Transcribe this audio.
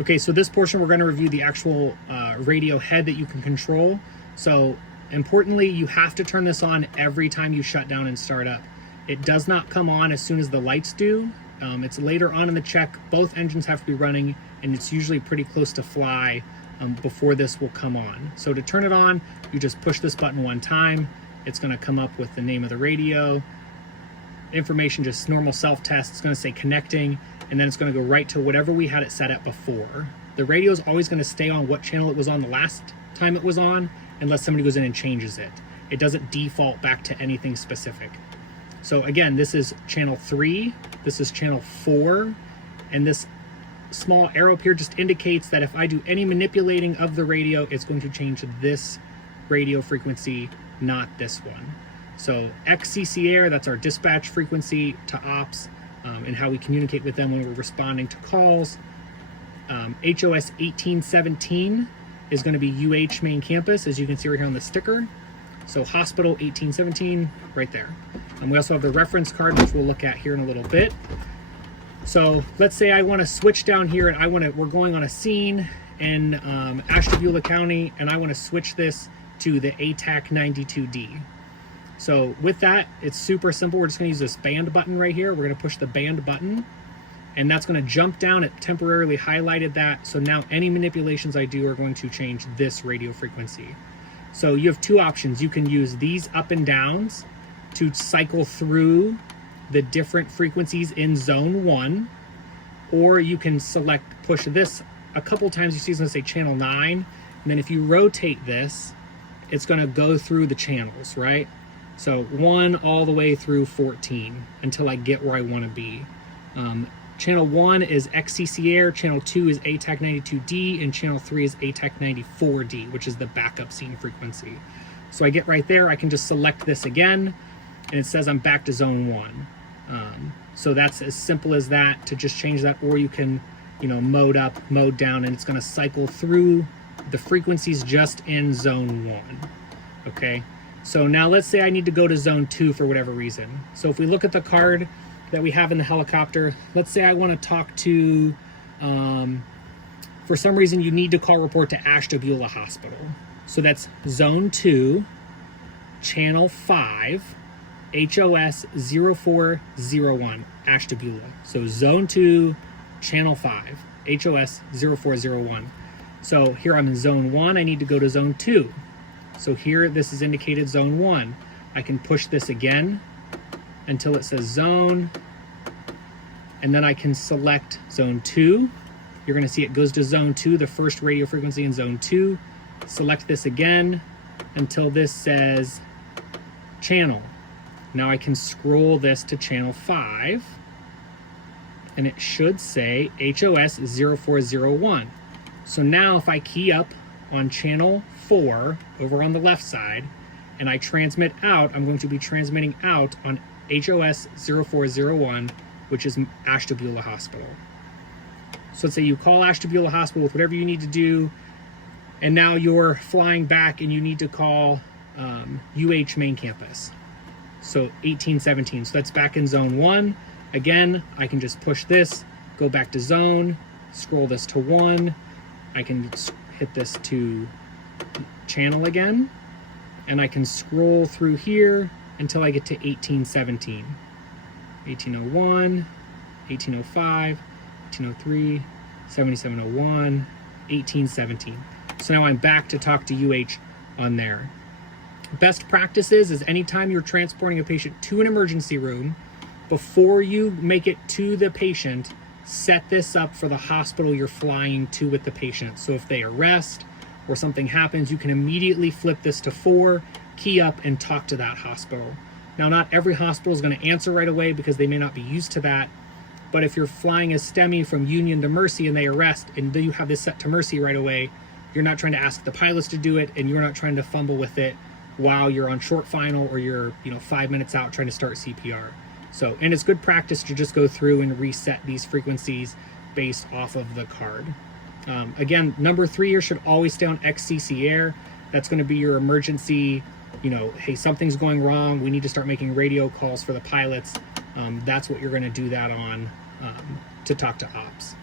Okay, so this portion we're going to review the actual radio head that you can control. So importantly, you have to turn this on every time you shut down and start up. It does not come on as soon as the lights do. It's later on in the check. Both engines have to be running, and it's usually pretty close to fly before this will come on. So to turn it on, you just push this button one time. It's going to come up with the name of the radio, information, just normal self-test. It's going to say connecting, and then it's going to go right to whatever we had it set at before. The radio is always going to stay on what channel it was on the last time it was on, unless somebody goes in and changes it. It doesn't default back to anything specific. So again, this is channel 3, this is channel 4, and this small arrow up here just indicates that if I do any manipulating of the radio, it's going to change this radio frequency, not this one. So XCCAir, that's our dispatch frequency to ops, and how we communicate with them when we're responding to calls. HOS 1817 is going to be UH main campus, as you can see right here on the sticker. So hospital 1817 right there. We also have the reference card, which we'll look at here in a little bit. So let's say I want to switch down here, and we're going on a scene in Ashtabula County, and I want to switch this to the ATAC 92D. So with that, it's super simple. We're just going to use this band button right here. We're going to push the band button, and that's going to jump down. It temporarily highlighted that. So now any manipulations I do are going to change this radio frequency. So you have two options. You can use these up and downs to cycle through the different frequencies in zone 1, or you can push this a couple times. You see it's going to say channel 9, and then if you rotate this, it's going to go through the channels, right? So 1 all the way through 14 until I get where I want to be. Channel 1 is XCCAir, channel 2 is ATAC 92D, and channel 3 is ATAC 94D, which is the backup scene frequency. So I get right there, I can just select this again, and it says I'm back to zone 1. So that's as simple as that, to just change that, or you can, mode up, mode down, and it's going to cycle through the frequencies just in zone 1. Okay, so now let's say I need to go to zone 2 for whatever reason. So if we look at the card that we have in the helicopter, let's say I want to talk to, for some reason you need to call report to Ashtabula Hospital. So that's zone 2, channel 5, HOS 0401, Ashtabula. So zone 2, channel 5, HOS 0401. So here I'm in zone 1, I need to go to zone 2. So here this is indicated zone 1. I can push this again until it says zone, and then I can select zone 2. You're going to see it goes to zone 2, the first radio frequency in zone 2. Select this again until this says channel. Now I can scroll this to channel 5, and it should say HOS 0401. So now if I key up on channel 4 over on the left side, and I transmit out, I'm going to be transmitting out on HOS 0401, which is Ashtabula Hospital. So let's say you call Ashtabula Hospital with whatever you need to do, and now you're flying back and you need to call UH main campus. So 1817, so that's back in zone 1. Again, I can just push this, go back to zone, scroll this to 1. I can hit this to channel again, and I can scroll through here until I get to 1817. 1801, 1805, 1803, 7701, 1817. So now I'm back to talk to UH on there. Best practices is anytime you're transporting a patient to an emergency room, before you make it to the patient, set this up for the hospital you're flying to with the patient. So if they arrest or something happens, you can immediately flip this to 4, key up, and talk to that hospital. Now, not every hospital is going to answer right away because they may not be used to that. But if you're flying a STEMI from Union to Mercy and they arrest, and you have this set to Mercy right away, you're not trying to ask the pilots to do it, and you're not trying to fumble with it while you're on short final, or you're 5 minutes out trying to start CPR. So, and it's good practice to just go through and reset these frequencies based off of the card. Again, number 3 here should always stay on XCCAir. That's going to be your emergency, hey, something's going wrong, we need to start making radio calls for the pilots. That's what you're going to do that on to talk to ops.